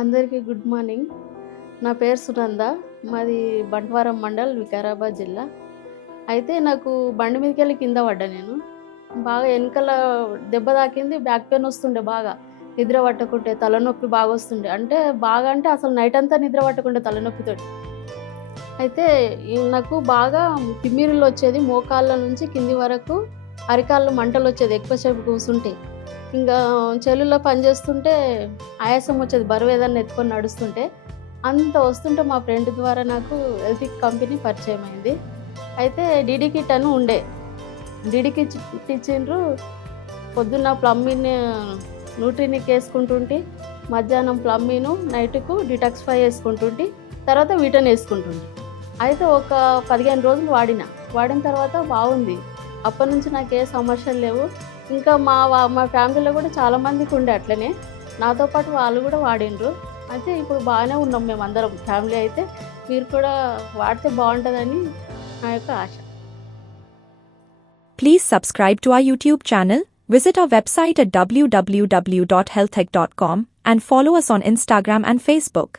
అందరికీ good morning. నా పేరు సునంద. మాది బంట్వారం మండల్, వికారాబాద్ జిల్లా. అయితే నాకు బండి మీదకెళ్ళి కింద పడ్డా నేను. బాగా ఎనకాల దెబ్బ తాకింది. బ్యాక్ పెయిన్ వస్తుండే బాగా. నిద్ర పట్టకుంటే, తలనొప్పి బాగా వస్తుండే. అంటే అసలు నైట్ అంతా నిద్ర పట్టకుండే తలనొప్పితోటి. అయితే నాకు బాగా తిమ్మిరులు వచ్చేది. మోకాళ్ళ నుంచి కింది వరకు అరికాళ్ళు మంటలొచ్చేది ఎక్కువసేపు కూసుంటే. ఇంకా చేలుల్లో పనిచేస్తుంటే ఆయాసం వచ్చేది, బరువు ఏదన్నా ఎత్తుకొని నడుస్తుంటే. అంత వస్తుంటే మా ఫ్రెండ్ ద్వారా నాకు ఎల్తిక్ కంపెనీ పరిచయం అయింది. అయితే డీడీ కిట్ అని ఉండే. డీడీ కిట్ ఇచ్చిండ్రు. పొద్దున్న ప్లమ్మిన్ న్యూట్రినిక్ వేసుకుంటుంటే, మధ్యాహ్నం ప్లమ్మిను, నైట్కు డిటాక్సిఫై వేసుకుంటుంటే, తర్వాత వీటన్ వేసుకుంటుంటే. అయితే ఒక 15 రోజులు వాడిన తర్వాత బాగుంది. అప్పటి నుంచి నాకు ఏ సమస్యలు లేవు. ఇంకా మా ఫ్యామిలీలో కూడా చాలామందికి ఉండే అట్లనే. నాతో పాటు వాళ్ళు కూడా వాడిండ్రు. అయితే ఇప్పుడు బాగానే ఉన్నాం మేమందరం ఫ్యామిలీ. అయితే మీరు కూడా వాడితే బాగుంటుందని నా యొక్క ఆశ. Please subscribe to our YouTube channel, visit our website at www.healthtech.com and follow us on Instagram and Facebook.